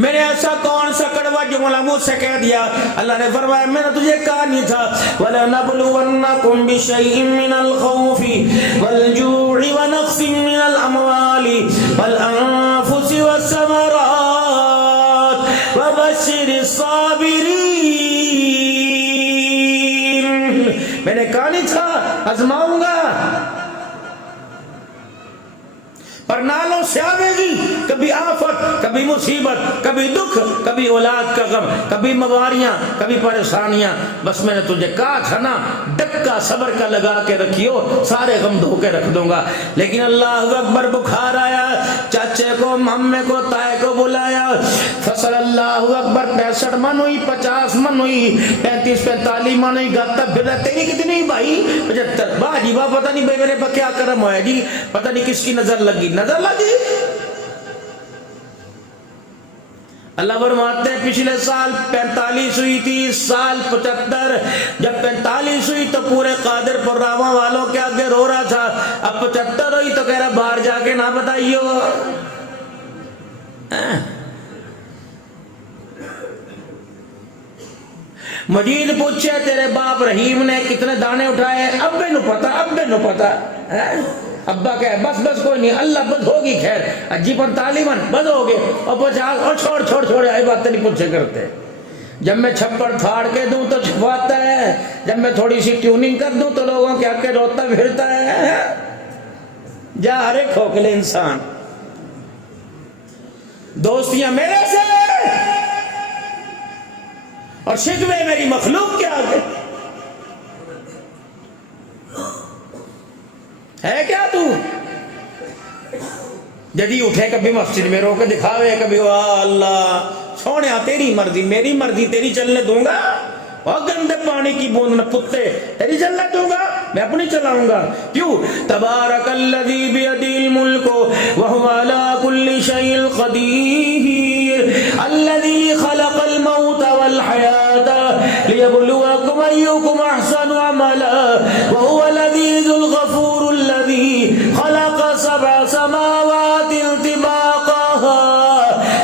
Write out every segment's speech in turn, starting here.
میں نے ایسا کون سا کڑوا جملہ مجھ سے کہہ دیا؟ اللہ نے فرمایا میں نے تجھے کہا نہیں تھا وَلَنَبْلُوَنَّكُمْ بِشَيْءٍ مِّنَ الْخَوْفِ وَالْجُوعِ وَنَقْصٍ مِّنَ الْأَمْوَالِ وَالْأَنفُسِ وَالثَّمَرَاتِ وَبَشِّرِ الصَّابِرِينَ۔ میں نے کہا نہیں تھا آزماؤں گا، پر نالوں سے آوے گی، کبھی آفت، کبھی مصیبت، کبھی دکھ، کبھی اولاد کا غم، کبھی مواریاں، کبھی پریشانیاں۔ بس میں نے تجھے کہا تھا نا ڈکا صبر کا لگا کے رکھیو، سارے غم دھو کے رکھ دوں گا۔ لیکن اللہ اکبر، بخار آیا، چاچے کو، مامے کو، تائے کو بلایا، فصل اللہ اکبر 65 من ہوئی، 50 من ہوئی، 35 45 من ہوئی، گاتا پھر تیری کتنی بھائی؟ 75۔ واہ جی واہ، پتہ نہیں بھائی میرے پا کیا کرم ہوا ہے جی، پتہ نہیں کس کی نظر لگی، نظر لگی۔ اللہ فرماتے ہیں پچھلے سال 45 ہوئی تھی، اس سال 75۔ جب 45 ہوئی تو پورے قادر پر راواں والوں کے آگے رو رہا تھا، اب 75 ہوئی تو کہہ رہا باہر جا کے نہ بتائیو۔ مجید پوچھے تیرے باپ رحیم نے کتنے دانے اٹھائے؟ ابے نو پتا، ابے نو پتا۔ ابا کہے بس بس کوئی نہیں، اللہ بد ہوگی خیر، جی 45 من بد ہو گئے، اور 50 اور چھوڑ چھوڑ چھوڑ، آئی باتیں نہیں پوچھے کرتے۔ جب میں چھپڑ پھاڑ کے دوں تو چھپاتا ہے، جب میں تھوڑی سی ٹیوننگ کر دوں تو لوگوں کے آگے روتا پھرتا ہے۔ جا ہر ایک کھوکھلے انسان، دوستیاں میرے سے اور شکوے میری مخلوق کے آگے ہے کیا؟ تو جدی اٹھے کبھی مسجد میں رو کے دکھاوے، کبھی واہ اللہ سونے تیری مرضی، میری مرضی تیری چلنے دوں گا؟ اور گندے پانی کی بوند نہ پتے تیری چلنے دوں گا؟ میں اپنی چلاؤں گا۔ کیوں؟ تبارک الذی بیدہ الملک وہو علی کل شیء قدیر الذی خلق الموت والحیاۃ لیبلوکم ایکم احسن عملا وہو العزیز الغفور الذی خلق 7 سماوات طباقا۔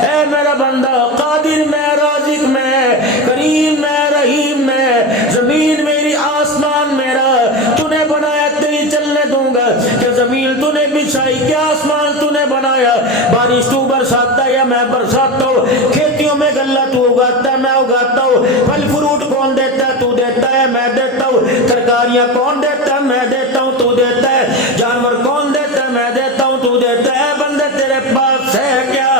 اے میرا بندہ، قادر میں، رازق میں، کریم میں، رحیم میں، زمین میری، آسمان میرا، تو نے بنایا تیری چلنے دوں گا کہ زمین تو نے بچھائی، کیا آسمان تو نے بنایا، بارش تو برساتا ہے یا میں برساتا ہوں، کھیتیوں میں غلہ تو اگاتا ہے میں اگاتا ہوں، پھل فروٹ کون دیتا ہے؟ تو دیتا ہے میں دیتا ہوں، ترکاریاں کون دیتا ہے؟ میں دیتا ہوں تو دیتا ہے، جانور کون دیتا ہے؟ میں دیتا ہوں تو دیتا ہے۔ بندے تیرے پاس ہے کیا؟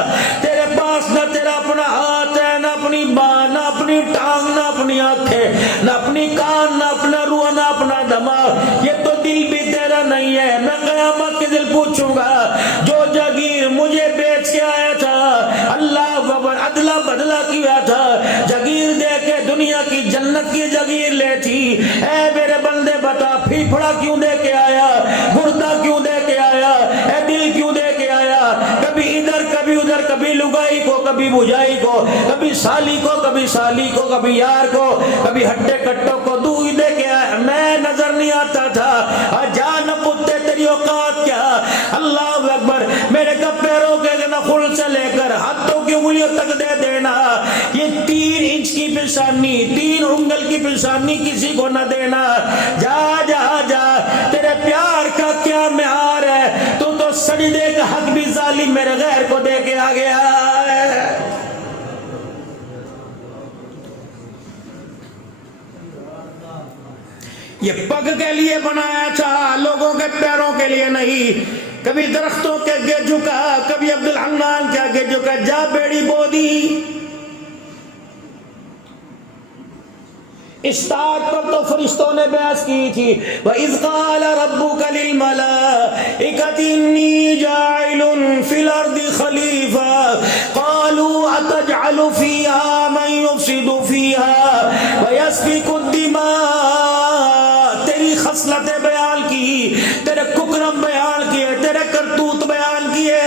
تیرے پاس نہ تیرا اپنا ہاتھ ہے، نہ اپنی باں، نہ اپنی ٹانگ، نہ اپنی آنکھیں، نہ اپنی کان، نہ اپنا روح، نہ اپنا دماغ، یہ تو دل بھی تیرا نہیں ہے۔ میں قیامت کے دل پوچھوں گا جو جاگیر مجھے بیچ کے آیا تھا، اللہ اکبر، ادلا بدلا کیا تھا، جاگیر دے کے دنیا کی جنت کی جاگیر لے تھی، اے میرے بندے بتا پھیپھڑا کیوں دے کے آیا؟ مردہ کیوں دے کے آیا؟ اے دل کیوں دے کے آیا؟ کبھی ادھر کبھی ادھر، کبھی لگائی کو، کبھی بجائی کو، کبھی سالی کو، کبھی سالی کو، کبھی یار کو، کبھی ہٹے کٹوں کو دودھ دے کے آیا۔ میں نظر نہیں آتا تھا، جان پتے تیری اوقات کیا؟ اللہ اکبر، میرے پیروں کے نخل سے لے کر ہاتھوں کی انگلیوں تک دے دینا، یہ 3 انچ کی پیشانی، 3 انگل کی پیشانی کسی کو نہ دینا۔ جا جا جا، تیرے پیار کا کیا معیار ہے؟ تو سجدے کا حق بھی ظالم میرے غیر کو دے کے آ گیا ہے۔ یہ پگ کے لیے بنایا تھا، لوگوں کے پیروں کے لیے نہیں۔ کبھی درختوں کے آگے جھکا، کبھی عبدالحنان کے آگے جھکا، جا بیڑی بو دی۔ اس طاعت پر تو فرشتوں نے بحث کی تھی، وَإِذْ قَالَ رَبُّكَ لِلْمَلَائِكَةِ إِنِّي جَاعِلٌ فِي الْأَرْضِ خَلِيفَةً قَالُوا أَتَجْعَلُ فِيهَا مَن يُفْسِدُ فِيهَا وَيَسْفِكُ الدِّمَاءَ۔ تیری خصلتیں بیان کی، تیرے ککرم بیان کیے، تیرے کرتوت بیان کیے،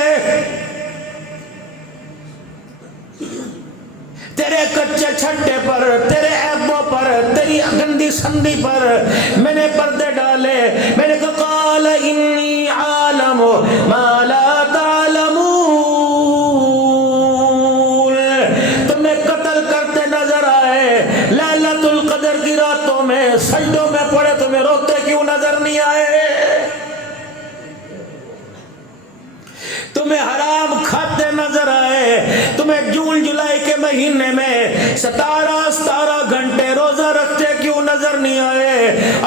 تیرے کچے چھٹے پر، تیرے عیبوں پر، تیری گندی سندی پر میں نے پردے ڈالے۔ میں نے کہا قال انی عالم ما لا تعلمون، تمہیں جون جولائی کے مہینے میں 17 گھنٹے روزہ رکھتے کیوں نظر نہیں آئے؟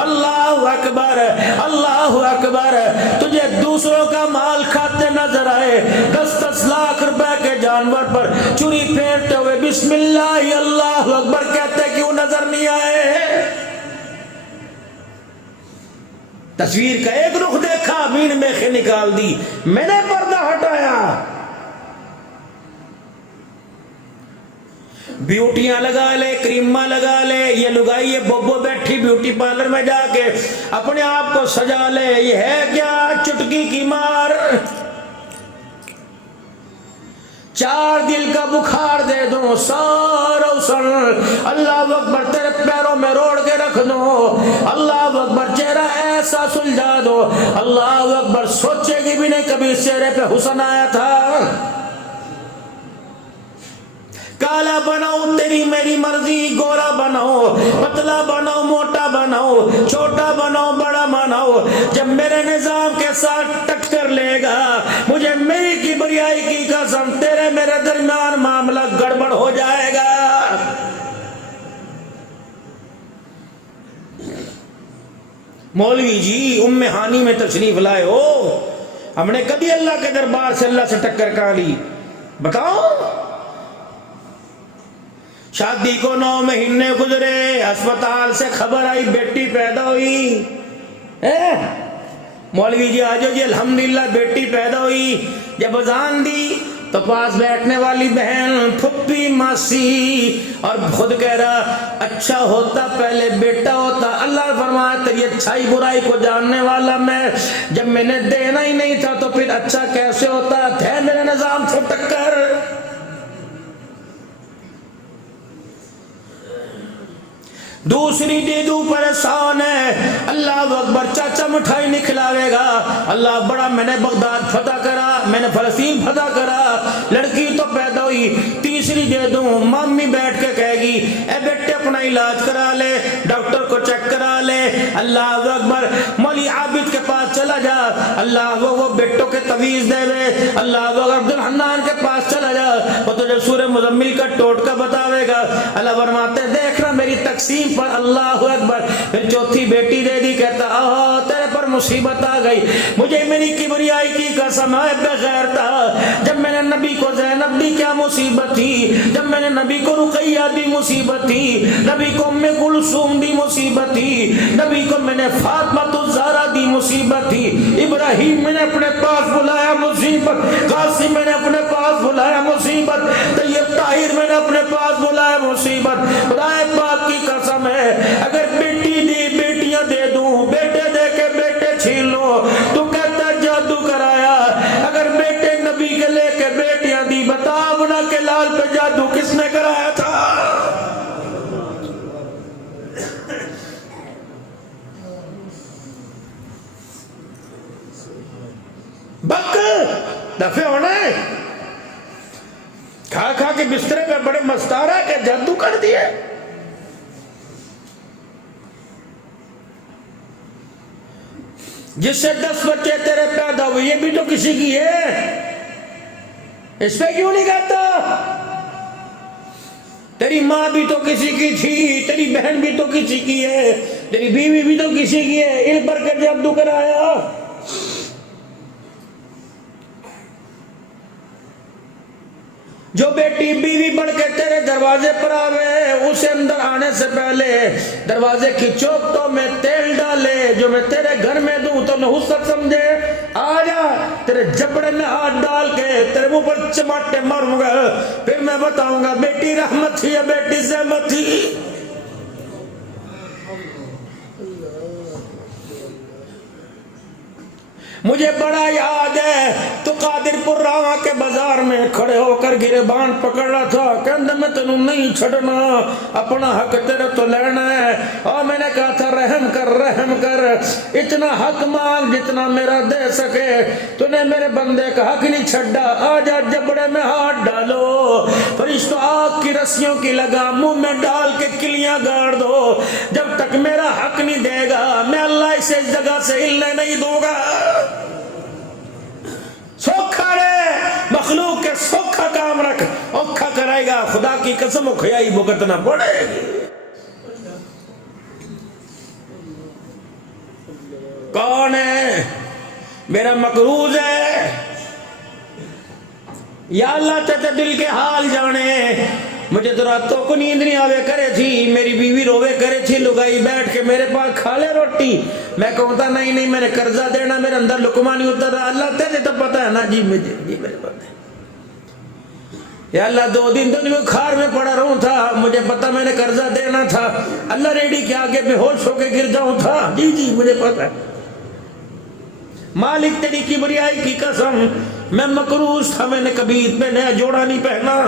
اللہ اکبر، اللہ اکبر۔ تجھے دوسروں کا مال کھاتے نظر آئے، 10 لاکھ روپے کے جانور پر چوری پھیرتے ہوئے بسم اللہ اللہ اکبر کہتے کیوں نظر نہیں آئے؟ تصویر کا ایک رخ دیکھا، مین میخیں نکال دی، میں نے پردہ ہٹایا، بیوٹیاں لگا لے، کریمہ لگا لے، یہ لگائی یہ بوبو بیٹھی بیوٹی پارلر میں جا کے اپنے آپ کو سجا لے، یہ ہے کیا؟ چٹکی کی مار۔ 4 دل کا بخار دے دوں، سارا اسن اللہ اکبر تیرے پیروں میں روڑ کے رکھ دو، اللہ اکبر چہرہ ایسا سلجھا دو، اللہ اکبر سوچے گی بھی نہیں کبھی اس چہرے پہ حسن آیا تھا۔ کالا بناؤ تیری میری مرضی، گورا بناؤ پتلا بناؤ موٹا بناؤ چھوٹا بناؤ بڑا بناؤ، جب میرے نظام کے ساتھ ٹکر لے گا مجھے میری کبریائی کی قسم تیرے میرے درمیان معاملہ گڑبڑ ہو جائے گا۔ مولوی جی ام ہانی میں تشریف لائے ہو، ہم نے کبھی اللہ کے دربار سے اللہ سے ٹکر کہاں لی؟ بتاؤ۔ شادی کو 9 مہینے گزرے، اسپتال سے خبر آئی بیٹی پیدا ہوئی۔ مولوی جی آجو جی الحمدللہ بیٹی پیدا ہوئی۔ جب اذان دی تو پاس بیٹھنے والی بہن پھپھی ماسی اور خود کہہ رہا اچھا ہوتا پہلے بیٹا ہوتا۔ اللہ فرمایا تیری اچھائی برائی کو جاننے والا میں، جب میں نے دینا ہی نہیں تھا تو پھر اچھا کیسے ہوتا؟ تھے میرے نظام سے ٹکر۔ دوسری دیدو پریشان ہے، اللہ اکبر چاچا مٹھائی نہیں کھلاوے گا، اللہ بڑا میں نے بغداد فتح کرا، میں نے فلسطین فتح کرا، لڑکی تو پیدا ہوئی۔ تیسری دے دوں، مامی بیٹھ کے کہے گی اے بیٹے اپنا علاج کرا لے، ڈاکٹر کو چیک کرا لے، اللہ اکبر مولی عابد کے پاس چلا جا، اللہ وہ بیٹوں کے تویز دے وے، اللہ اکبر عبد الحنان کے پاس چلا جا، وہ تجھے سورہ مزمل کا ٹوٹکا بتاوے گا۔ اللہ فرماتے دیکھنا میری تقسیم پر، اللہ اکبر۔ پھر چوتھی بیٹی دے دی، کہتا آہا تیرے پر مصیبت آ گئی، مجھے میری کبریائی کی قسم ہے بغیر تھا، جب میں نے نبی کو زینب دی کیا مصیبت تھی، جب میں نے نبی کو رقیہ دی مصیبت تھی، نبی کو ام کلثوم دی مصیبت تھی، نبی کو میں نے فاطمہ الزہرا دی مصیبت تھی، ابراہیم میں نے اپنے پاس بلایا مصیبت، قاسم میں نے اپنے پاس بلایا مصیبت، طیب طاہر میں نے اپنے پاس بلایا مصیبت۔ خدا پاک کی قسم ہے اگر بیٹی دی بیٹیاں دے دوں، بیٹے دے کے بیٹے چھین لو تو کہتا جادو کرایا، اگر بیٹے نبی کے لے کے بیٹیاں دی بتا بنا کے لال پہ جادو کس نے کرایا تھا؟ بک دفع ہونا ہے، کھا کھا کے بسترے پہ بڑے مستارہ کے جادو کر دیے۔ جس سے 10 بچے تیرے پیدا ہوئے یہ بھی تو کسی کی ہے، اس پہ کیوں نہیں کہتا؟ تیری ماں بھی تو کسی کی تھی، تیری بہن بھی تو کسی کی ہے، تیری بیوی بھی تو کسی کی ہے، ان پر کر جادو کرایا۔ جو بیٹی بیوی بڑھ کے تیرے دروازے پر آوے اسے اندر آنے سے پہلے دروازے کی چوکٹوں میں تیل ڈالے، جو میں تیرے گھر میں دوں تو نحوست سمجھے، آ جا تیرے جبڑے میں ہاتھ ڈال کے تیرے منہ پر چماٹے ماروں گا، پھر میں بتاؤں گا بیٹی رحمت تھی یا بیٹی زحمت تھی۔ مجھے بڑا یاد ہے تو قادر پور راواں کے بازار میں کھڑے ہو کر گریبان پکڑ رہا تھا، کہندے میں تینوں نہیں چھڑنا، اپنا حق تیرے تو لینا ہے، اور میں نے کہا تھا رحم کر، اتنا حق مانگ جتنا میرا دے سکے، تو نے میرے بندے کا حق نہیں چھڑا، آ جا جبڑے میں ہاتھ ڈالو، فرشتوں آگ کی رسیوں کی لگام منہ میں ڈال کے کلیاں گاڑ دو، جب تک میرا حق نہیں دے گا میں اللہ اسے اس جگہ سے ہلنے نہیں دوں گا۔ سوکھا رے مخلوق کے سوکھا کام رکھ، اور جائے گا خدا کی قسم و کھیائی بھگتنا پڑے گی. کون ہے؟ میرا مقروض ہے. یا اللہ تیرے دل کے حال جانے. مجھے تو راتوں کو نیند نہیں آوے کرے تھی, میری بیوی روے کرے تھی, لگائی بیٹھ کے میرے پاس کھا لے روٹی. میں کہتا نہیں میں نے قرضہ دینا, میرے اندر لقمہ نہیں اتر رہا. اللہ تیرے تو پتہ ہے نا. جی میرے پتہ ہے. یا اللہ 2 دن تو نہیں کھار میں پڑا رہوں تھا, مجھے پتہ میں نے قرضہ دینا تھا. اللہ ریڈی کے آگے بے ہوش ہو کے گر جاؤں تھا. جی مجھے پتہ ہے. مالک تیری کبریائی کی قسم میں مقروض تھا, میں نے کبھی عید پہ نیا جوڑا نہیں پہنا.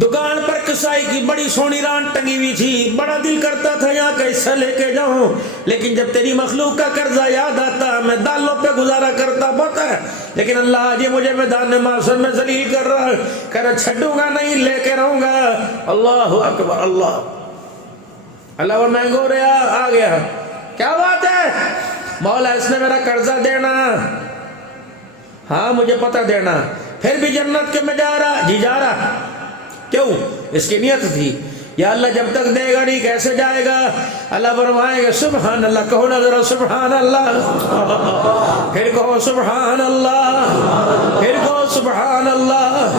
دکان پر کسائی کی بڑی سونی ران ٹنگی ہوئی تھی, بڑا دل کرتا تھا یہاں کا حصہ لے کے جاؤں, لیکن جب تیری مخلوق کا قرضہ یاد آتا میں دالوں پہ گزارا کرتا. پتا ہے لیکن اللہ آج مجھے میدان معاشر میں ذلیل کر رہا ہے. کہہ رہا چھڈوں گا نہیں, لے کے رہوں گا. اللہ اکبر. اللہ اور مہنگو رہا آ گیا. کیا بات ہے مولا, اس نے میرا قرضہ دینا. ہاں مجھے پتہ دینا. پھر بھی جنت کے میں جا رہا. جی جا رہا. کیوں؟ اس کی نیت تھی یا اللہ جب تک دے گا نہیں کیسے جائے گا. اللہ فرمائے گا سبحان اللہ. کہو نا ذرا سبحان اللہ. پھر کہو سبحان اللہ. پھر کہو سبحان اللہ.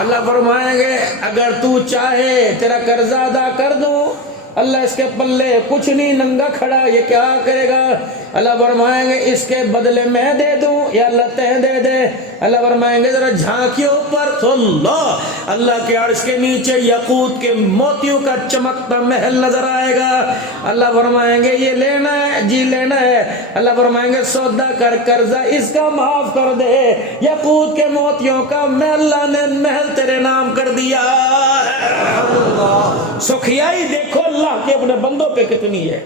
اللہ فرمائیں گے اگر تو چاہے تیرا قرضہ ادا کر دوں. اللہ اس کے پلے کچھ نہیں, ننگا کھڑا, یہ کیا کرے گا. اللہ فرمائیں گے اس کے بدلے میں دے دوں یا اللہ تے دے دے. اللہ فرمائیں گے ذرا جھانکیے اوپر تو اللہ کے عرش کے نیچے یاقوت کے موتیوں کا چمکتا محل نظر آئے گا. اللہ فرمائیں گے یہ لینا ہے. جی لینا ہے. اللہ فرمائیں گے سودا کر, قرضہ اس کا معاف کر دے. یاقوت کے موتیوں کا میں اللہ نے محل تیرے نام کر دیا. سخیائی دیکھو اللہ کے اپنے بندوں پہ کتنی ہے.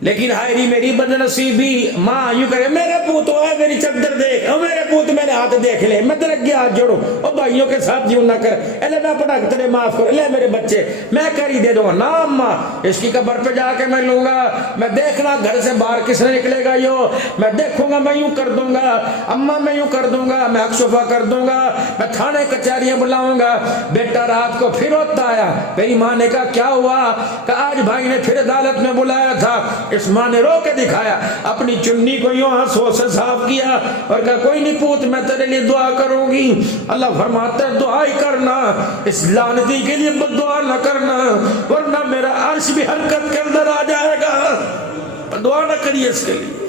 لیکن ہائری میری بدنصیبی, ماں یوں کرے میرے پوت ہے میری چادر دیکھ, میرے پوت میرے ہاتھ دیکھ لے, میں تیرے کے ہاتھ جوڑوں. او بھائیوں کے ساتھ یوں نہ کر. لے میں پڑھا تیرے معاف کر, لے میرے بچے میں کر ہی دے دوں گا. نا اماں اس کی قبر پہ جا کے میں لوں گا. میں دیکھنا گھر سے باہر کس نے نکلے گا, یو میں دیکھوں گا, میں یوں کر دوں گا. اماں میں یوں کر دوں گا, میں اکشفا کر دوں گا, میں تھانے کچہریاں بلاؤں گا. بیٹا رات کو پھر ہوتا آیا. میری ماں نے کہا کیا ہوا؟ کہ آج بھائی نے پھر عدالت میں بلایا تھا. اس ماں نے رو کے دکھایا, اپنی چنی کو یوں ہنسو سے صاف کیا اور کہا کوئی نہیں پوت میں تیرے لیے دعا کروں گی. اللہ فرماتا ہے دعا ہی کرنا, اس لعنتی کے لیے بد دعا نہ کرنا ورنہ میرا عرش بھی حرکت کے اندر آ جائے گا. دعا نہ کریے اس کے لیے.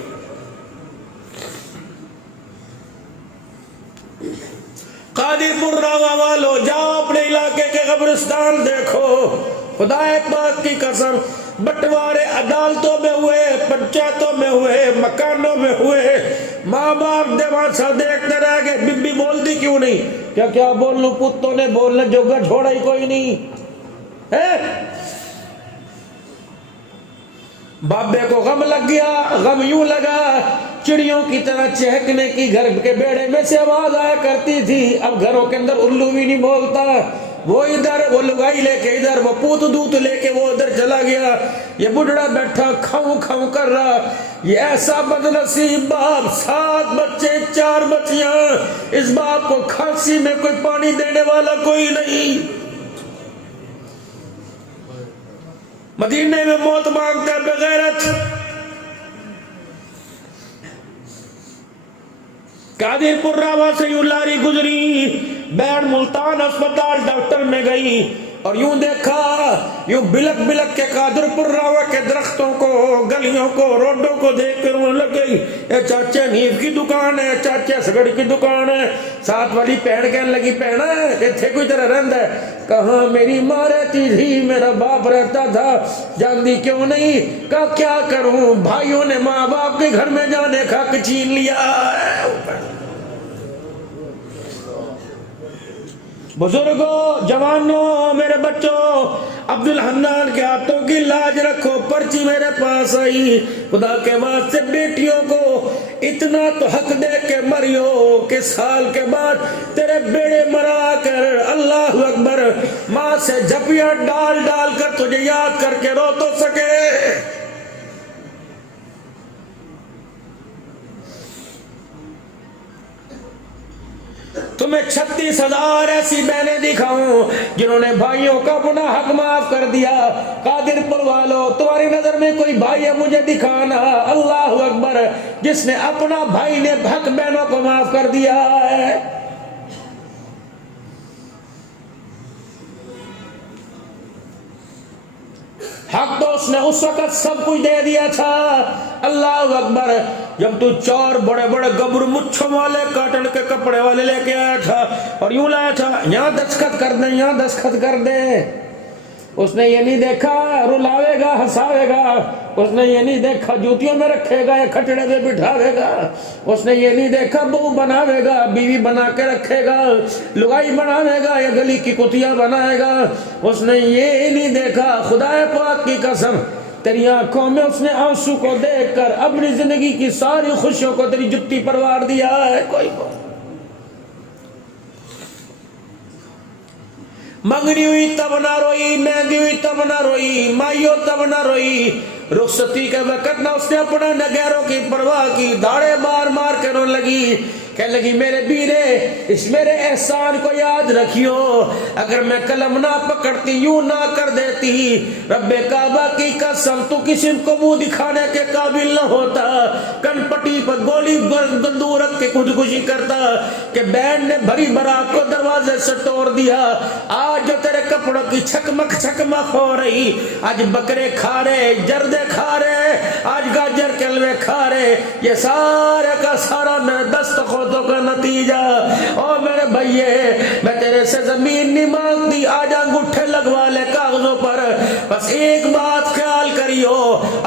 قادر پور راوا والو جاؤ اپنے علاقے کے قبرستان دیکھو. خدا ایک بات کی قسم, بٹوارے عدالتوں میں ہوئے, پنچایتوں میں ہوئے, مکانوں میں ہوئے, ماں باپ دیوان سا دیکھتے رہ گئے. بی بی بولتی کیوں نہیں؟ کیا بول لوں, پتوں نے بولنے جوگا چھوڑا ہی کوئی نہیں ہے. بابے کو غم لگ گیا. غم یوں لگا چڑیوں کی طرح چہکنے کی گھر کے بیڑے میں سے آواز آیا کرتی تھی. اب گھروں کے اندر الو بھی نہیں بولتا. وہ ادھر, وہ لگائی لے کے ادھر, وہ پوت دودھ لے کے وہ ادھر چلا گیا. یہ بڑھڑا بیٹھا کھاؤں کھاؤں کر رہا. یہ ایسا بدنصیب باپ, 7 بچے 4 بچیاں. اس باپ کو کھانسی میں کوئی پانی دینے والا کوئی نہیں. مدینے میں موت مانگتا ہے بغیرت. قادر پور راوا سے یوں لاری گزری, بیڑ ملتان اسپتال ڈاکٹر میں گئی اور یوں دیکھا, یوں بلک بلک کے قادر پور راوا کے درختوں کو, گلیوں کو, روڈوں کو دیکھ کر رونے لگ گئی. اے چاچے نیف کی دکان ہے, چاچے سگڑ کی دکان ہے. ساتھ والی پہن کہنے لگی پہنا ہے تھے کوئی طرح رہندا ہے. کہاں میری ماں رہتی تھی, میرا باپ رہتا تھا, جاندی کیوں نہیں؟ کہا کیا کروں, بھائیوں نے ماں باپ کے گھر میں جانے کا حق چھین لیا. بزرگوں, جوانوں, میرے بچوں, عبد الحنان کے ہاتھوں کی لاج رکھو. پرچی میرے پاس آئی. خدا کے واسطے بیٹیوں کو اتنا تو حق دے کے مریو کہ سال کے بعد تیرے بیڑے مرا کر اللہ اکبر ماں سے جھپیاں ڈال ڈال کر تجھے یاد کر کے رو تو سکے. تمہیں 36,000 ایسی بہنیں دکھاؤں جنہوں نے بھائیوں کا اپنا حق معاف کر دیا. قادر پر والو تمہاری نظر میں کوئی بھائی ہے مجھے دکھانا. اللہ اکبر. جس نے اپنا بھائی نے حق بہنوں کو معاف کر دیا ہے. حق تو اس نے اس وقت سب کچھ دے دیا تھا. اللہ اکبر. جب تو 4 بڑے بڑے گبر مچھوں والے کاٹن کے کپڑے والے لے کے آیا تھا اور یوں لایا تھا یہاں دستخط کر دیں یہاں دستخط کر دیں. اس نے یہ نہیں دیکھا رلاوے گا ہنساوے گا. اس نے یہ نہیں دیکھا جوتیوں میں رکھے گا یا کھٹڑے پہ بٹھاوے گا. اس نے یہ نہیں دیکھا بہو بناوے گا بیوی بنا کے رکھے گا لگائی بناوے گا یا گلی کی کتیا بنائے گا. اس نے یہ نہیں دیکھا خدا پاک کی قسم تیری آنکھوں میں اس نے آنسو کو دیکھ کر اپنی زندگی کی ساری خوشیوں کو تیری جتی پروار دیا ہے. کوئی کو منگنی ہوئی تب نہ روئی مہندی ہوئی تب نہ روئی مائیوں تب نہ روئی. رخصتی کے وقت نہ اس نے اپنا نگہروں کی پرواہ کی. داڑے مار مار کے رونے لگی کہنے لگی میرے بیرے اس میرے احسان کو یاد رکھیو. اگر میں قلم نہ پکڑتی یوں نہ کر دیتی رب کعبہ کی قسم تو کسی کو منہ دکھانے کے قابل نہ ہوتا. کن پٹی پر گولی بندوق رکھ کے خودکشی کرتا کہ بہن نے بھری برات کو دروازے سے توڑ دیا. آج جو تیرے کپڑوں کی چھکمک ہو رہی آج بکرے کھا رہے جردے کھا رہے آج گاجر کے حلوے کھا رہے یہ سارے کا سارا میرے دستخطوں کا نتیجہ. او میرے بھائیے میں تیرے سے زمین نہیں مانگتی آج انگوٹھے لگوا لے کاغذوں پر. بس ایک بات خیال کریو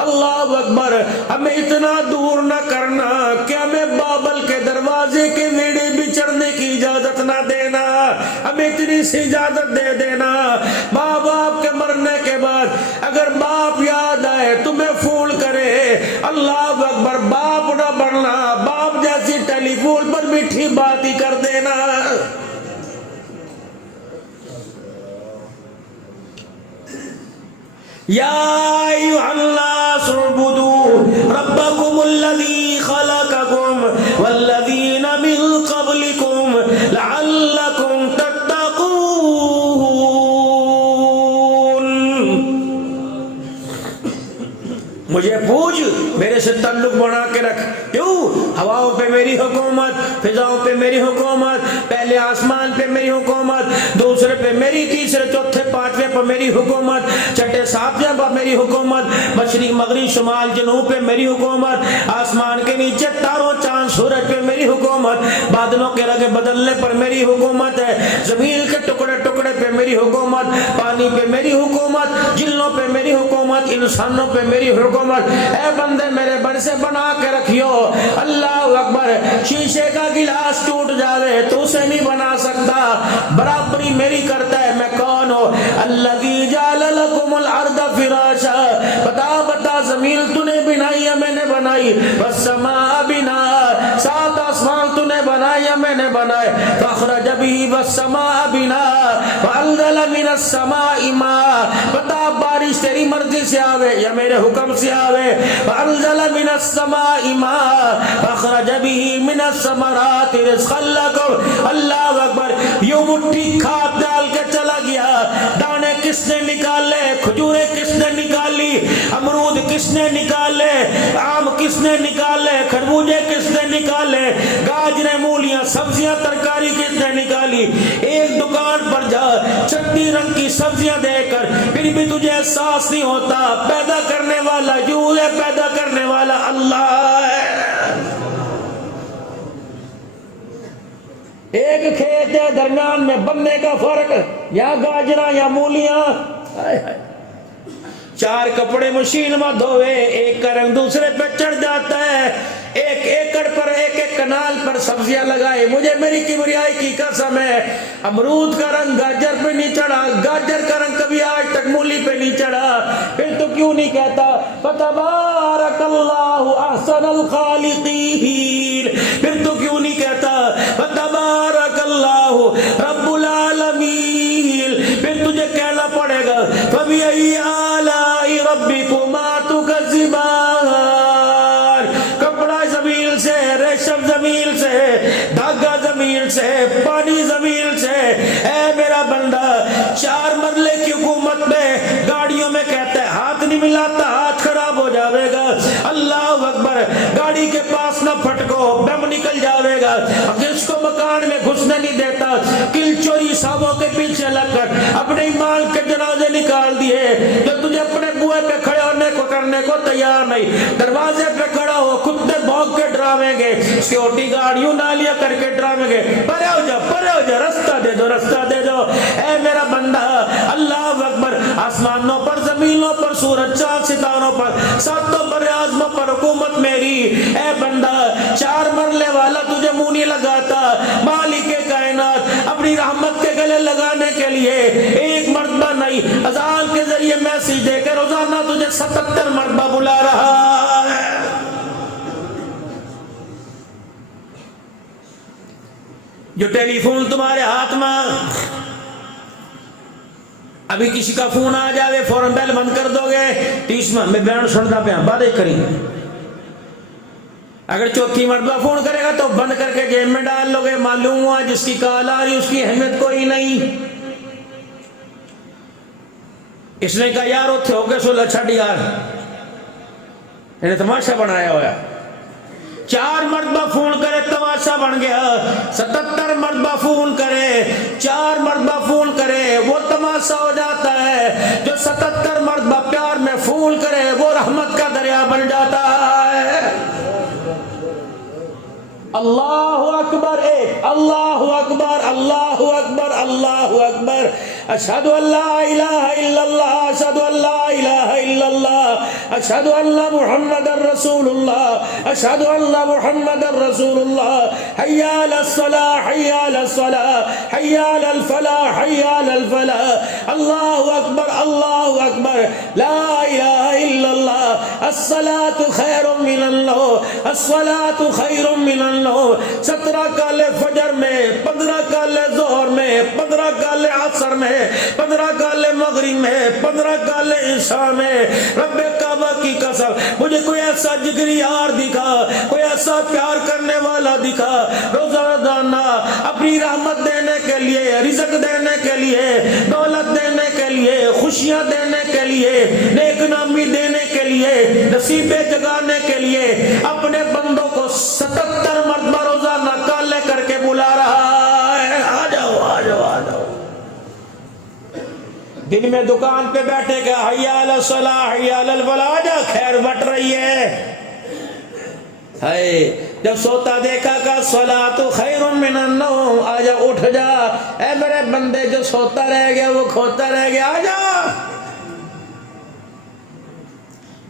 اللہ اکبر ہمیں اتنا دور نہ کرنا کہ ہمیں بابل کے دروازے کے ویڑے بچڑنے کی اجازت نہ دینا. ہمیں اتنی سی اجازت دے دینا ماں باپ کے مرنے کے بعد اگر باپ یاد آئے تمہیں فون کرے اللہ اکبر باپ نہ بننا باپ جیسی ٹیلی فون پر میٹھی بات ہی کر دینا. یا ایھا الناس اعبدوا ربکم الذی خلقکم والذین من قبلکم لعلکم تتقون. مجھے پوچھ میرے سے تعلق بنا کے رکھ. کیوں؟ ہواؤں پہ میری حکومت فضاؤں پہ میری حکومت پہلے آسمان پہ میری حکومت دوسرے پہ میری تیسرے چوتھے پانچویں پہ میری حکومت چھٹے ساتویں پہ میری حکومت مشرق مغرب شمال جنوب پہ میری حکومت آسمان کے نیچے تاروں چاند سورج پہ میری حکومت بادلوں کے رنگ بدلنے پر میری حکومت ہے زمین کے ٹکڑے ٹکڑے پہ میری حکومت پانی پہ میری حکومت جنوں پہ میری حکومت انسانوں پہ میری حکومت. اے بندے میرے بن سے بنا کے رکھیو. اللہ اکبر. شیشے کا گلاس ٹوٹ جاوے تو اسے نہیں بنا سکتا برابری میری کرتا ہے. میں کون ہوں؟ الذی جعل لکم الارض فراشا. بتا زمین تو نے بنائی یا میں نے بنائی والسماء بناء سات آسمان تو نے بنائی یا میں نے بنائے فاخرج به والسماء بناء وانزل من السماء ماء. بتا بارش تیری مرضی سے آوے یا میرے حکم سے آوے وانزل من السماء ماء فاخرج به من الثمرات رزقا لكم. اللہ اکبر. یوں مٹھی کھاد ڈال کے چلا گیا. دانے کس نے نکالے کھجوریں کس نے نکالی امرود کس نے نکالے آم کس نے نکالے خربوزے کس نے نکالے گاجریں مولیاں سبزیاں ترکاری کس نے نکالی. ایک دکان پر جا 36 رنگ کی سبزیاں دے کر پھر بھی تجھے احساس نہیں ہوتا پیدا کرنے والا یوں ہے پیدا کرنے والا اللہ ہے. ایک کھیت ہے درمیان میں بننے کا فرق یا گاجراں یا مولیاں. 4 کپڑے مشین میں دھوئے ایک کا رنگ دوسرے پہ چڑھ جاتا ہے. 1 ایکڑ پر 1 کنال پر سبزیاں لگائے مجھے میری کبریائی کی قسم ہے امرود کا رنگ گاجر پہ نہیں چڑھا گاجر کا رنگ کبھی آج تک مولی پہ نہیں چڑھا. پھر تو کیوں نہیں کہتا فتبارک اللہ احسن الخالقین. پھر تو کیوں نہیں کہتا فتبارک اللہ رب العالمین. پھر تجھے کہنا پڑے گا فبأي آلاء ربكما تكذبان. کپڑا زمین سے ریشم زمین سے دھاگا زمین زمین سے پانی زمین سے. اے میرا بندہ 4 مرلے کی حکومت میں گاڑیوں میں کہتا ہے ہاتھ نہیں ملاتا ہاتھ خراب ہو جاوے گا. اللہ اکبر. گاڑی کے پاس نہ پھٹکو دم نکل جاوے گا. جس کو مکان میں گھسنے نہیں دیتا کل چوری صاحبوں کے پیچھے لگ کر اپنے ایمان کے جنازے نکال دیے. جو تجھے اپنے بوئے پہ کھڑے ہونے کو کرنے کو تیار نہیں, دروازے پہ کھڑا ہو کتے بھونک کے ڈراویں گے, سیکورٹی گاڑیوں نالیاں کر کے ڈراویں گے پرے ہو جا رستہ دے دو رستہ دے دو. اے میرا بندہ اللہ اکبر. آسمانوں پر زمینوں پر سورج چاند ستاروں پر ساتوں بر اعظموں پر حکومت میری. اے بندہ 4 مرلے والا تجھے منہ نہیں لگاتا. مالک کائنات اپنی رحمت کے گلے لگانے کے لیے ایک مرتبہ نہیں اذان کے ذریعے میسج دے کے روزانہ تجھے 77 مرتبہ بلا رہا ہے. جو ٹیلی فون تمہارے ہاتھ میں ابھی کسی کا فون آ جاوے فوراً بیل بند کر دو گے 30 میں بیان سنتا پہ باتیں کریں. اگر 4تھی مرتبہ فون کرے گا تو بند کر کے جیب میں ڈال لو گے. معلوم ہوا جس کی کال آ رہی اس کی اہمیت کوئی نہیں. اس نے کہا یار اتھے ہو کے سو لچھا ڈیار انہیں تماشا بنایا ہوا. 4 مرتبہ فون کرے تماشا بن گیا. 77 مرتبہ فون کرے 4 مرتبہ فون کرے وہ تماشا ہو جاتا ہے. جو 77 مرتبہ پیار میں فون کرے وہ رحمت کا دریا بن جاتا ہے. اللہ اکبر. ایک اللہ اکبر اللہ اکبر اللہ اکبر. اشہد ان لا الہ الا اللہ اشہد ان لا الہ الا اللہ اشہد ان محمد رسول اللہ اشہد ان محمد رسول اللہ. حی علی الصلاۃ حی علی الصلاۃ حی علی الفلاح حی علی الفلاح. اللہ اکبر اللہ اکبر. لا الہ الا اللہ. الصلاۃ خیر من النوم الصلاۃ خیر من النوم. 17 کالے فجر میں 15 کالے ظہر میں 15 کالے عصر میں 15 کالے مغرب میں 15 کالے عشاء میں. رب کعبہ کی قسم مجھے کوئی ایسا جگری یار دکھا کوئی ایسا پیار کرنے والا دکھا روزانہ اپنی رحمت دینے کے لیے رزق دینے کے لیے دولت دینے کے لیے خوشیاں دینے کے لیے نیک نامی دینے کے لیے نصیبیں جگانے کے لیے اپنے بندوں کو 77 مرتبہ روزانہ کالے کر کے بلا رہا ہے. آ جاؤ آ جاؤ آ جاؤ. دن میں دکان پہ بیٹھے گا حی علی الصلاۃ حی علی الفلاح جا خیر بٹ رہی ہے. جب سوتا دیکھا کہ الصلاۃ خیر من النوم آجا اٹھ جا. اے میرے بندے جو سوتا رہ گیا وہ کھوتا رہ گیا. آجا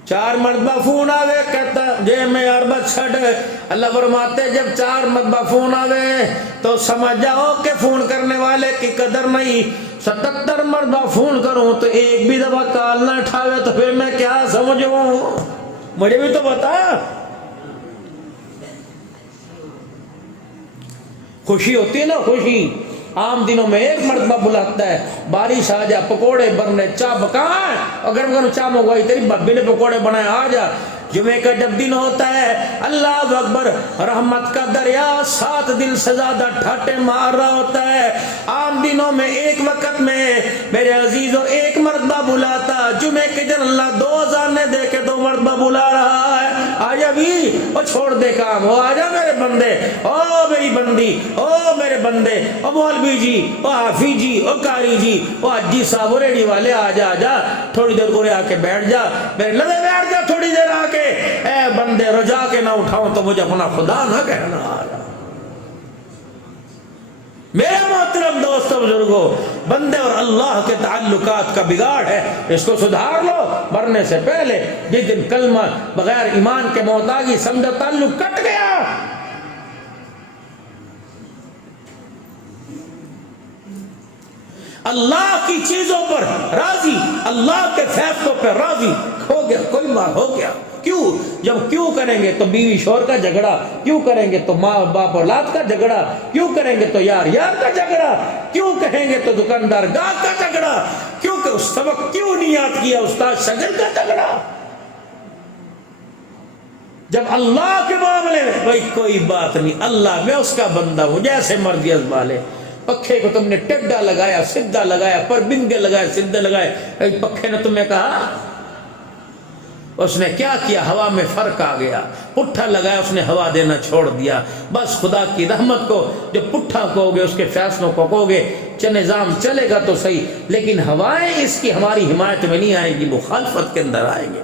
4 مرتبہ فون آوے کہتا جے میں عربت چھڑ. اللہ فرماتے جب 4 مرتبہ فون آوے تو سمجھ جاؤ کہ فون کرنے والے کی قدر نہیں. 77 مرتبہ فون کروں تو ایک بھی دفعہ کال نہ اٹھاوے تو پھر میں کیا سمجھوں. مجھے بھی تو بتا. خوشی ہوتی ہے نا خوشی. عام دنوں میں 1 مرتبہ بلاتا ہے بارش آ جا پکوڑے بننے چاہ بکائیں اگر گرم چاہ منگوائی تیری بابی نے پکوڑے بنائے آ جا. جمعے کا جب دن ہوتا ہے اللہ اکبر رحمت کا دریا 7 دن سے زیادہ ٹھاٹے مار رہا ہوتا ہے. عام دنوں میں ایک وقت میں میرے عزیزوں 1 مرتبہ بلاتا. جمعے کے دن اللہ 2 اذانیں دے کے 2 مرتبہ بلا رہا ہے. آجا بھی وہ چھوڑ دے کام ہو آجا میرے بندے او میری بندی او میرے بندے او مولوی جی او حافظ جی او قاری جی او حجی صاحب ریڈی والے آجا آجا تھوڑی دیر کو آ کے بیٹھ جا میرے لبے بیٹھ جا تھوڑی دیر آ کے. اے بندے رجا کے نہ اٹھاؤں تو مجھے اپنا خدا نہ کہنا. میرے محترم دوستوں بزرگوں بندے اور اللہ کے تعلقات کا بگاڑ ہے. اس کو سدھار لو مرنے سے پہلے. جس دن کلمہ بغیر ایمان کے محتاجی سمجھو تعلق کٹ گیا. اللہ کی چیزوں پر راضی اللہ کے فیصلوں پر راضی ہو گیا کوئی مال ہو گیا. کیوں جب کیوں کریں گے تو بیوی شور کا جھگڑا, کیوں کریں گے تو ماں باپ اولاد کا جھگڑا, کیوں کریں گے تو یار یار کا جھگڑا, کیوں کہیں گے تو دکاندار گاہک کا جھگڑا, کیوں کہ اس سبق کیوں نہیں یاد کیا استاد شاگرد کا جھگڑا. جب اللہ کے معاملے میں بھائی کوئی بات نہیں، اللہ میں اس کا بندہ ہوں، جیسے مرضی ازمالے۔ پکھے کو تم نے ٹیڈا لگایا، سیدھا لگایا، پر بنگے لگائے، سیدھے لگائے، پکھے نے تمہیں کہا، اس نے کیا کیا؟ ہوا میں فرق آ گیا۔ پٹھا لگایا، اس نے ہوا دینا چھوڑ دیا۔ بس خدا کی رحمت کو جو پٹھا کہو گے، اس کے فیصلوں کو کہو گے، نظام چلے گا تو صحیح، لیکن ہوائیں اس کی ہماری حمایت میں نہیں آئیں گی، مخالفت کے اندر آئیں گے۔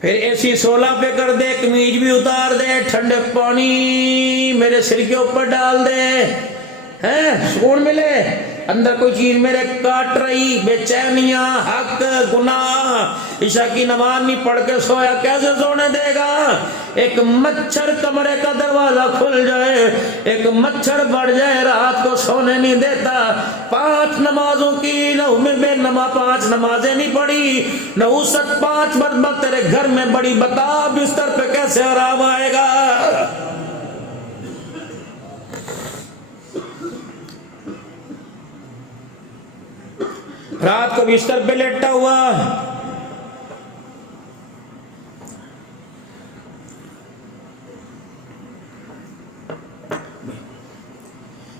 پھر ایسی 16 پہ کر دے، قمیض بھی اتار دے، ٹھنڈے پانی میرے سر کے اوپر ڈال دے، ہیں سکون ملے۔ اندر کوئی چیز میرے کاٹ رہی، بے چینیاں، حق، گناہ، عشاء کی نماز نہیں پڑھ کے سویا، کیسے سونے دے گا؟ ایک مچھر کمرے کا دروازہ کھل جائے، ایک مچھر بڑھ جائے، رات کو سونے نہیں دیتا۔ 5 نمازوں کی نہ عمر میں 5 نمازیں نہیں پڑھی، نہ اوسط 5 مرتبہ تیرے گھر میں بڑی، بتا بستر پہ کیسے آرام آئے گا؟ رات کو بستر پہ لیٹا ہوا،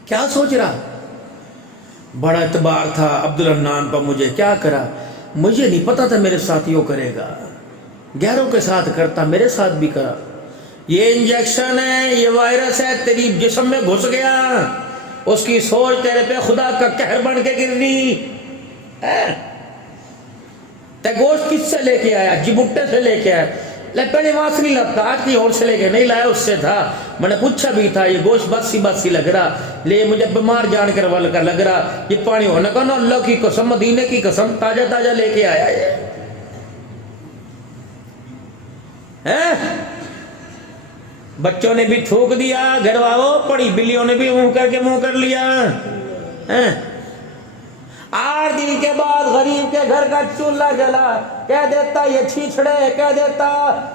کیا سوچ رہا؟ بڑا اعتبار تھا عبدالحنان پر، مجھے کیا کرا؟ مجھے نہیں پتا تھا میرے ساتھ یوں کرے گا، غیروں کے ساتھ کرتا، میرے ساتھ بھی کرا۔ یہ انجیکشن ہے، یہ وائرس ہے، تیری جسم میں گھس گیا، اس کی سوچ تیرے پہ خدا کا قہر بن کے گر رہی۔ تے گوشت کس سے لے کے آیا؟ جبٹے سے لے کے آیا۔ پہلے وہاں سے نہیں لگتا، آج کہیں اور سے لے کے نہیں لایا، اس سے تھا۔ میں نے پوچھا بھی تھا، یہ گوشت باسی لگ رہا، لے مجھے بیمار جان کر وال کر لگ رہا، یہ پانی ہونے کا نا، اللہ کی قسم، مدینے کی قسم، تازہ لے کے آیا یہ۔ بچوں نے بھی تھوک دیا، گھر والوں پڑی بلیوں نے بھی منہ کر لیا۔ 8 دن کے بعد غریب کے گھر کا چولہا جلا، کہہ دیتا یہ چھیچڑے، کہہ دیتا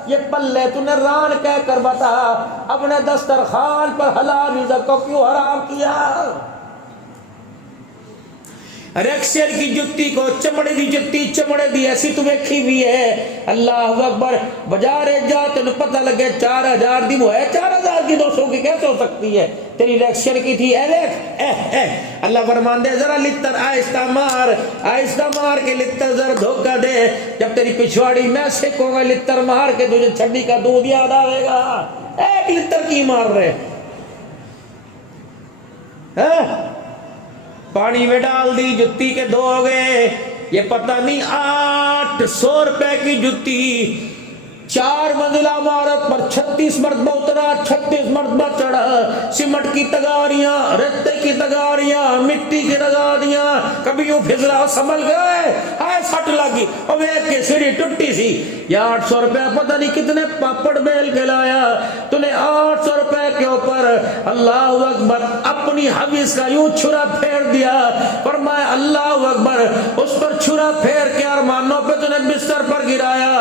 یہ پلے، تو نے ران کہہ کر بتا، اپنے دسترخوان پر حلال رزق کو کیوں حرام کیا؟ ریکسر کی جتی کو چمڑے دی جتی، چمڑے دی ایسی تو ویکھی بھی ہے۔ اللہ اکبر، بجارے جا تینوں پتہ لگے 4000 دی، وہ ہے 4000 کی 200 کی کیسے ہو سکتی ہے؟ تیری ریکسر کی تھی، اے دیکھ، اللہ فرمان دے ذرا لتر آہستہ مار کے لتر ذرا دھوکہ دے، جب تیری پچھواڑی میں سکوں گا لتر مار کے تجھے چھڈی کا دودھ یاد آئے گا۔ 1 لتر کی مار رہے، پانی میں ڈال دی، جتی کے 2 ہو گئے، یہ پتہ نہیں 800 روپے کی جتی، 4 منزلہ عمارت پر 36 مرتبہ اترا، 36 مرتبہ چڑھا، سیمنٹ کی تگاریاں، ریتے کی تگاریاں، مٹی کی تگاریاں، کبھی یوں پھسلا سنبھل گئے، ہائے سٹ لگی، اور ایک کی سیڑھی ٹوٹی سی۔ یہ 800 روپے پتہ نہیں کتنے پاپڑ بیل کے لایا، تو نے 800 روپے کے اوپر اللہ اکبر اپنی حویث کا یوں چھرا پھیر دیا۔ فرمایا اللہ اکبر، اس پر چھرا پھیر کے ارمانوں پہ تو نے بستر پر گرایا،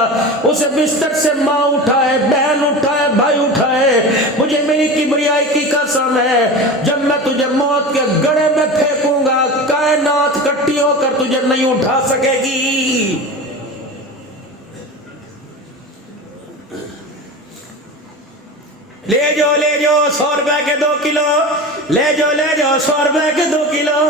اسے بستر سے ماں اٹھائے، بہن اٹھائے، بھائی اٹھائے، مجھے میری کبریائی کی قسم ہے، جب میں تجھے موت کے گڑھے میں پھینکوں گا، کائنات کٹی ہو کر تجھے نہیں اٹھا سکے گی۔ لے جو 100 روپے کے 2 کلو، لے جو 100 روپے کے 2 کلو۔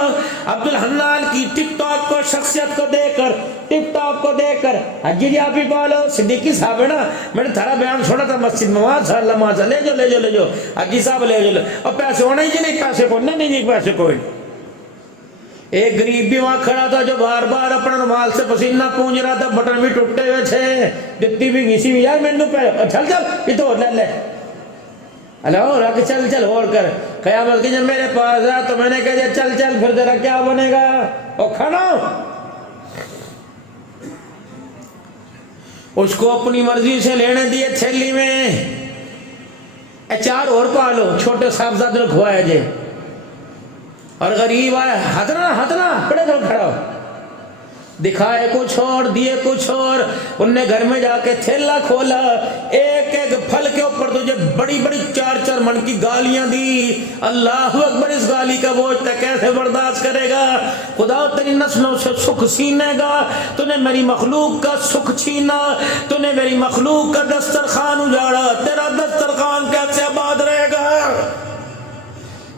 عبدالحنان کی ٹک ٹاک کو شخصیت کو دیکھ کر حجی جی آپ ہی پالو، صدیقی صاحب ہے نا، میں نے تھارا بیان سنا تھا مسجد میں، وہاں سے لے جو حجی صاحب لے جو، اور پیسے ہونے ہی نہیں، پیسے کو نہیں پیسے کوئی۔ ایک غریب بھی وہاں کھڑا تھا جو بار بار اپنا رومال سے پسینہ پونج رہا تھا، بٹن بھی ٹوٹے ہوئے تھے، جتی بھی گھسی بھی، یار مینو پہ چل یہ تو لے اللہ رکھ، چل اور کر، قیامت کی جب میرے پاس آیا تو میں نے کہا چل پھر تیرا کیا بنے گا؟ اور کھانا اس کو اپنی مرضی سے لینے دیے تھیلی میں، 4 اور پالو، چھوٹے صاحبزادے نے کھوایا جے، اور غریب آیا، ہتنا پڑے گا کھڑا ہو، دکھائے کچھ اور دیے کچھ اور۔ ان نے گھر میں جا کے تھیلا کھولا، ایک ایک ایک پھل کے اوپر تجھے بڑی بڑی 4-4 من کی گالیاں دی. اللہ اکبر, اس گالی کا بوجھ تو کیسے برداشت کرے گا؟ خدا تیری نسلوں سے سکھ چھینے گا. تو نے میری مخلوق کا سکھ چھینا, تو نے میری مخلوق کا دسترخوان اجاڑا, تیرا دسترخوان کیسے آباد رہے گا؟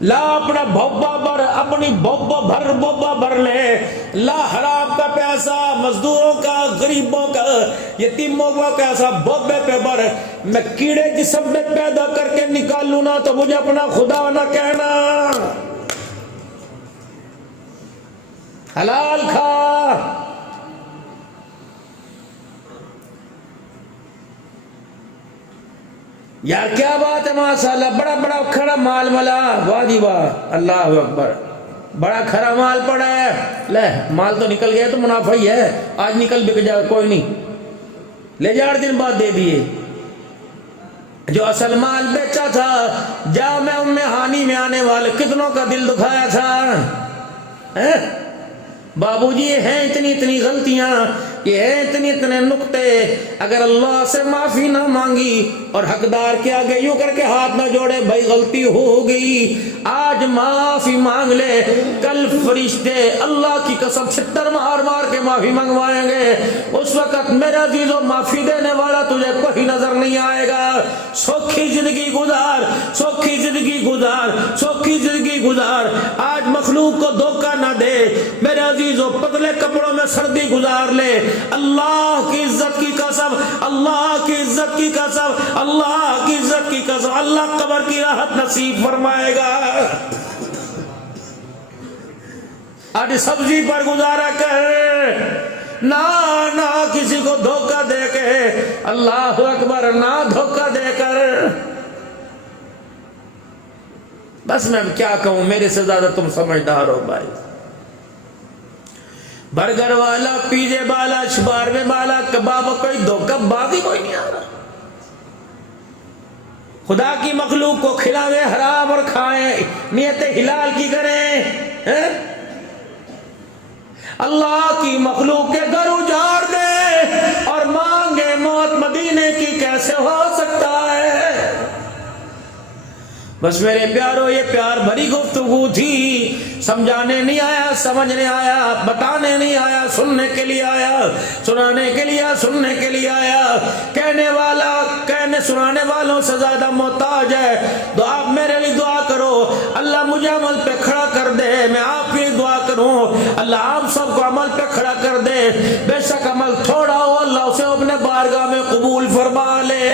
لا اپنا بھوبا بھر, اپنی بھوبا بھر لے. لا حرام کا پیسہ مزدوروں کا, غریبوں کا, یتیموں کا پیسہ بھوبے پہ بھر. میں کیڑے جسم میں پیدا کر کے نکالوں نا تو مجھے اپنا خدا نہ کہنا. حلال کھا. یار کیا بات ہے, ماشاءاللہ, بڑا بڑا کھڑا مال ملا, واہ جی واہ, اللہ اکبر, بڑا کھڑا مال پڑا ہے. لے مال تو نکل گیا تو منافع ہی ہے, آج نکل بک جائے کوئی نہیں, لے جا 8 دن بعد دے دیے. جو اصل مال بیچا تھا جا میں ام ہانی میں آنے والے کتنوں کا دل دکھایا تھا. بابو جی یہ ہیں اتنی غلطیاں, یہ ہیں اتنے نقطے. اگر اللہ سے معافی نہ مانگی اور حقدار کے آگے یوں کر کے ہاتھ نہ جوڑے, بھائی غلطی ہو گئی, آج معافی مانگ لے, کل فرشتے اللہ کی قسم 76 مار کے معافی منگوائیں گے. اس وقت میرا عزیزو معافی دینے والا تجھے کوئی نظر نہیں آئے گا. سوکھی زندگی گزار, سوکھی زندگی گزار, سوکھی زندگی گزار. آج مخلوق کو دھوکہ نہ دے میرے عزیزو, پتلے کپڑوں میں سردی گزار لے. اللہ کی عزت کی قسم, اللہ کی عزت کی قسم, اللہ کی عزت کی قسم, اللہ قبر کی راحت نصیب فرمائے گا. آج سبزی پر گزارا کر, نہ کسی کو دھوکہ دے کے, اللہ اکبر, نہ دھوکہ دے کر. بس میں کیا کہوں, میرے سے زیادہ تم سمجھدار ہو بھائی. برگر والا, پیزے والا, شبارمے والا, کباب, کوئی دھوکہ باز ہی کوئی نہیں آ رہا. خدا کی مخلوق کو کھلاوے حرام اور کھائیں, نیت حلال کی کریں. اللہ کی مخلوق کے گھر اجاڑ دے اور مانگے موت مدینے کی, کیسے ہو سکتا ہے؟ بس میرے پیارو, یہ پیار بھری گفتگو تھی. سمجھانے نہیں آیا, سمجھنے آیا, بتانے نہیں آیا, سننے کے لیے آیا, سنانے کے لیے, سننے کے لیے آیا. کہنے والا کہنے سنانے والوں سے زیادہ محتاج ہے. تو آپ میرے لیے دعا کرو, اللہ مجھے عمل پہ کھڑا کر دے. میں آپ کی دعا کروں, اللہ آپ سب کو عمل پہ کھڑا کر دے. بے شک عمل تھوڑا ہو, اللہ اسے اپنے بارگاہ میں قبول فرما لے.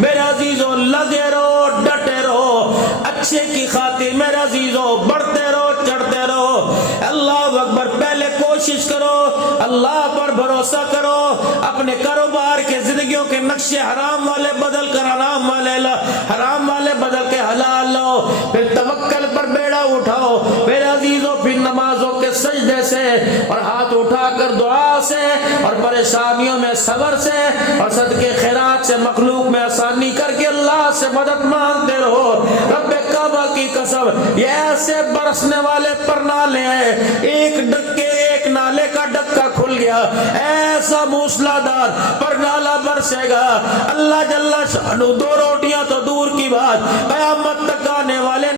میرے عزیزوں, لگے رہو, ڈٹے رہو, اچھے کی خاطر میرے عزیزوں, بڑھتے رہو, چڑھتے رہو. اللہ اکبر. پہلے کوشش کرو, اللہ پر بھروسہ کرو, اپنے کاروبار کے زندگیوں کے نقشے حرام والے بدل کر حرام والے بدل کے حلال لو. پھر توکل پر بیڑا اٹھاؤ میرے عزیزوں. پھر نمازوں کے سجدے سے اور ہاتھ اٹھا کر دعا سے اور پریشانیوں میں صبر سے اور صدقے خیرات سے مخلوق میں آسانی کر کے اللہ سے مدد مانگتے رہو. رب کعبہ کی قسم, یہ ایسے برسنے والے پرنالے ہیں, ایک نالے کا ڈکا کھل گیا, ایسا موسلادھار پرنالا برسے گا. اللہ جل شانہ 2 روٹیاں تو دور کی بات, قیامت تک آنے والے